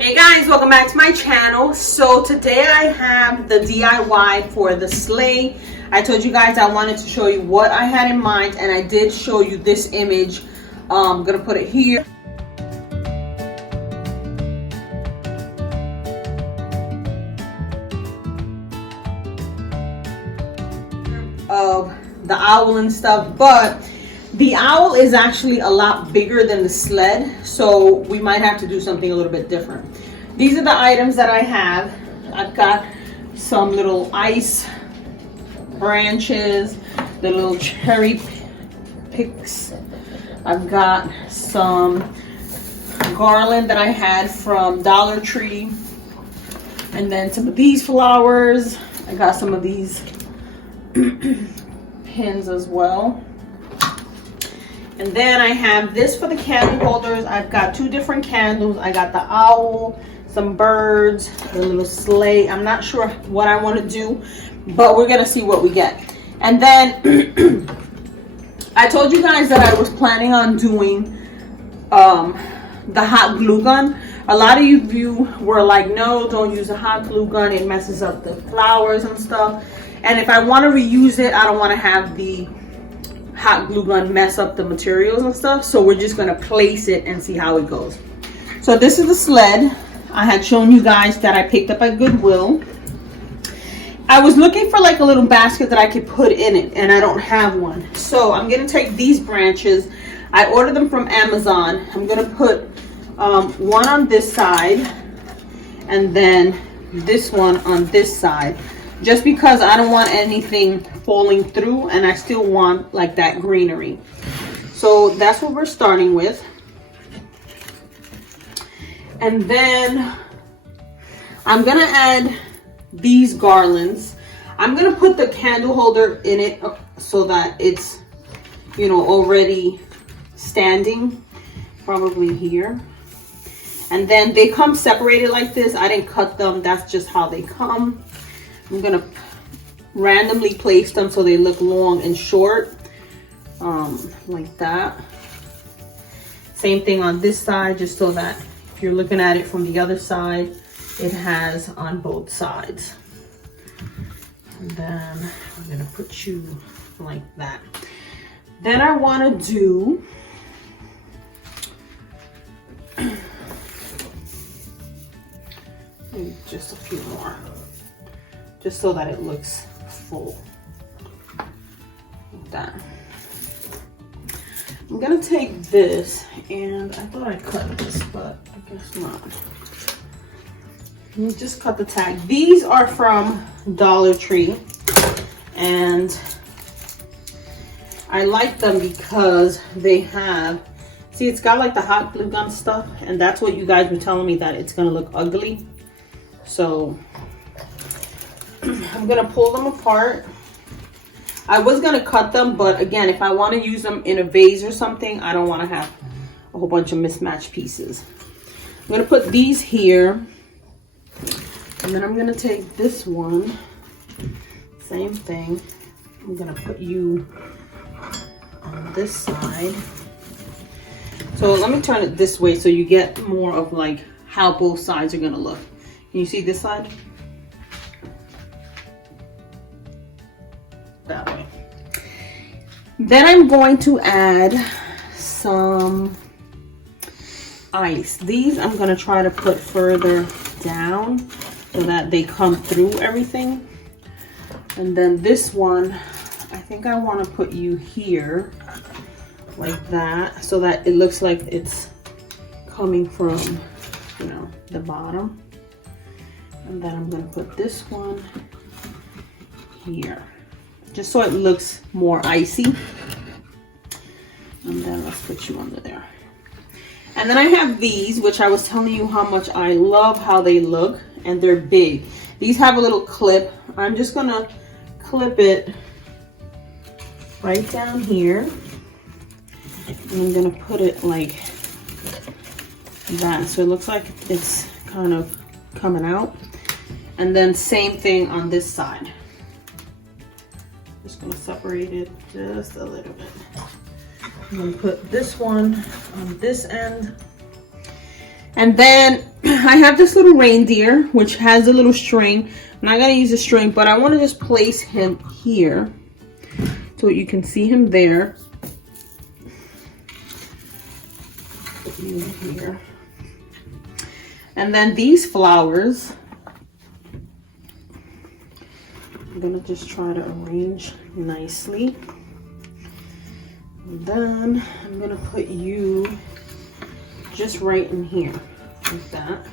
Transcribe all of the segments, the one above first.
Hey guys, welcome back to my channel. So today I have the DIY for the sleigh. I told you guys I wanted to show you what I had in mind, and I did show you this image. I'm gonna put it here. Of the owl and stuff, but the owl is actually a lot bigger than the sled, so we might have to do something a little bit different. These are the items that I have. I've got some little ice branches, the little cherry picks. I've got some garland that I had from Dollar Tree, and then some of these flowers. I got some of these pins as well. And then I have this for the candle holders. I've got two different candles. I got the owl, some birds, the little sleigh. I'm not sure what I want to do, but we're gonna see what we get. And then I told you guys that I was planning on doing the hot glue gun. A lot of you were like, no, don't use a hot glue gun, it messes up the flowers and stuff. And if I want to reuse it, I don't want to have the hot glue gun mess up the materials and stuff. So we're just going to place it and see how it goes. So this is the sled. I had shown you guys that I picked up at Goodwill. I was looking for like a little basket that I could put in it, and I don't have one. So I'm going to take these branches. I ordered them from Amazon. I'm going to put one on this side and then this one on this side, just because I don't want anything falling through, and I still want like that greenery. So that's what we're starting with. And then I'm gonna add these garlands. I'm gonna put the candle holder in it so that it's, you know, already standing, probably here. And then they come separated like this. I didn't cut them, that's just how they come. I'm gonna randomly place them so they look long and short, like that. Same thing on this side, just so that if you're looking at it from the other side, it has on both sides. And then I'm gonna put you like that. Then I wanna do just a few more, just so that it looks full, like that. I'm gonna take this, and I thought I cut this, but I guess not. You just cut the tag. These are from Dollar Tree, and I like them because they have, see, it's got like the hot glue gun stuff, and that's what you guys were telling me, that it's gonna look ugly. So I'm gonna pull them apart. I was gonna cut them, but again, if I want to use them in a vase or something, I don't want to have a whole bunch of mismatched pieces. I'm gonna put these here, and then I'm gonna take this one, same thing. I'm gonna put you on this side. So let me turn it this way so you get more of like how both sides are gonna look. Can you see this side? That way. Then I'm going to add some ice. These I'm going to try to put further down so that they come through everything. And then this one, I think I want to put you here like that, so that it looks like it's coming from, you know, the bottom. And then I'm going to put this one here, just so it looks more icy. And then let's put you under there. And then I have these, which I was telling you how much I love how they look, and they're big. These have a little clip. I'm just gonna clip it right down here. And I'm gonna put it like that, so it looks like it's kind of coming out. And then same thing on this side. Just gonna separate it just a little bit. I'm gonna put this one on this end. And then I have this little reindeer, which has a little string. I'm not gonna use a string, but I want to just place him here so you can see him there. Here. And then these flowers, I'm gonna just try to arrange nicely. And then I'm gonna put you just right in here, like that.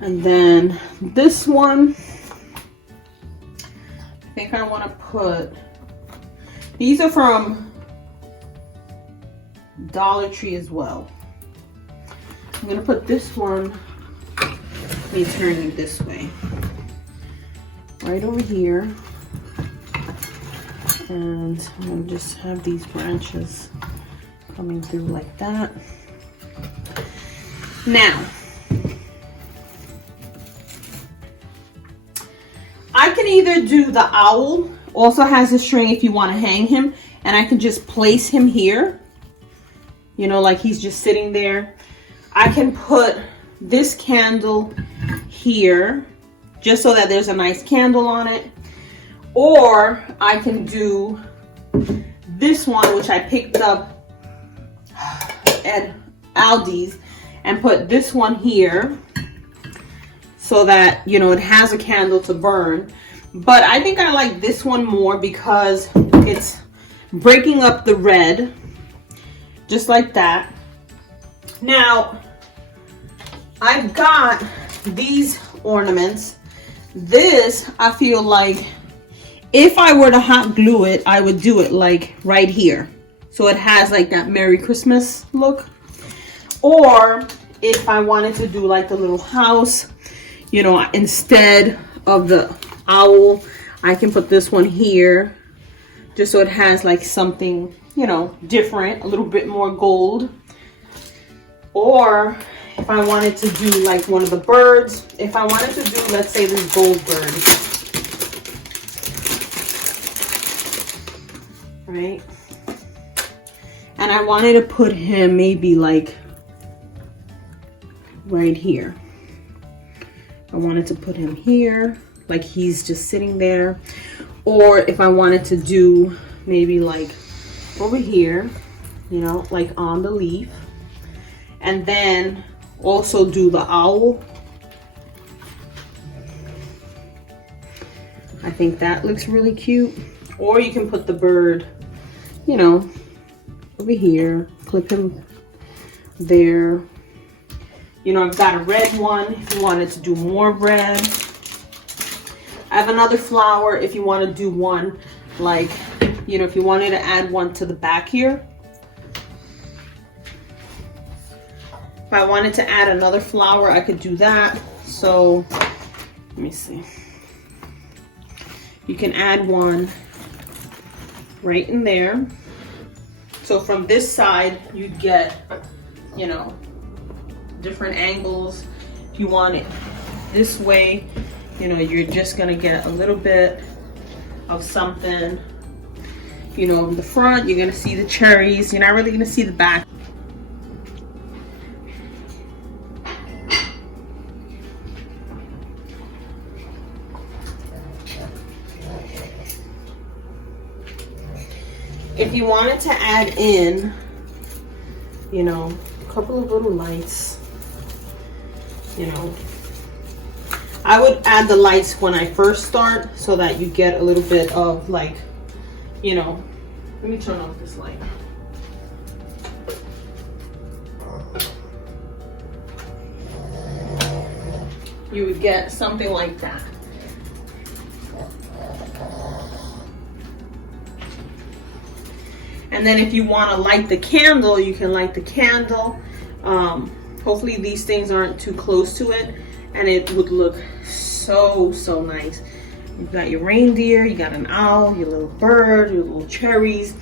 And then this one, I think I want to put, these are from Dollar Tree as well. I'm gonna put this one, let me turn you this way, right over here. And I'm gonna just have these branches coming through like that. Now, I can either do the owl, also has a string if you want to hang him, and I can just place him here, you know, like he's just sitting there. I can put this candle here just so that there's a nice candle on it, or I can do this one, which I picked up at Aldi's, and put this one here so that, you know, it has a candle to burn. But I think I like this one more because it's breaking up the red, just like that. Now, I've got these ornaments. This, I feel like if I were to hot glue it, I would do it like right here, so it has like that Merry Christmas look. Or if I wanted to do like the little house, you know, instead of the owl, I can put this one here just so it has like something, you know, different, a little bit more gold. Or if I wanted to do like one of the birds, if I wanted to do, let's say, this gold bird, right? And I wanted to put him maybe like right here. I wanted to put him here, like he's just sitting there. Or if I wanted to do maybe like over here, you know, like on the leaf. And then also do the owl. I think that looks really cute. Or you can put the bird, you know, over here, clip him there. You know, I've got a red one if you wanted to do more red. I have another flower if you want to do one, like, you know, if you wanted to add one to the back here. If I wanted to add another flower, I could do that. So, let me see. You can add one right in there. So from this side, you get, you know, different angles. If you want it this way, you know, you're just gonna get a little bit of something. You know, in the front, you're gonna see the cherries. You're not really gonna see the back. If you wanted to add in, you know, a couple of little lights, you know, I would add the lights when I first start so that you get a little bit of like, you know, let me turn off this light. You would get something like that. And then if you want to light the candle, you can light the candle. Hopefully these things aren't too close to it, and it would look so, so nice. You've got your reindeer, you got an owl, your little bird, your little cherries,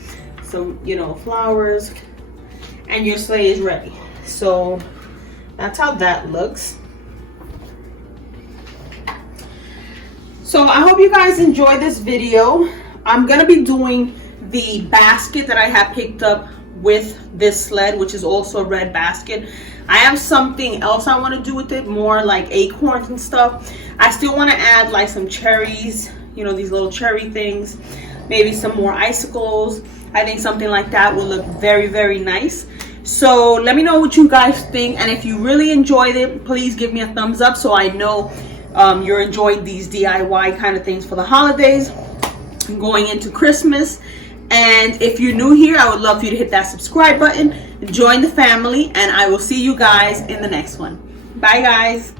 some, you know, flowers, and your sleigh is ready. So that's how that looks. So I hope you guys enjoyed this video. I'm gonna be doing the basket that I have picked up with this sled, which is also a red basket. I have something else I want to do with it, more like acorns and stuff. I still want to add like some cherries, you know, these little cherry things, maybe some more icicles. I think something like that will look very, very nice. So let me know what you guys think, and if you really enjoyed it, please give me a thumbs up so I know you're enjoying these DIY kind of things for the holidays going into Christmas. And if you're new here, I would love for you to hit that subscribe button, join the family, and I will see you guys in the next one. Bye guys.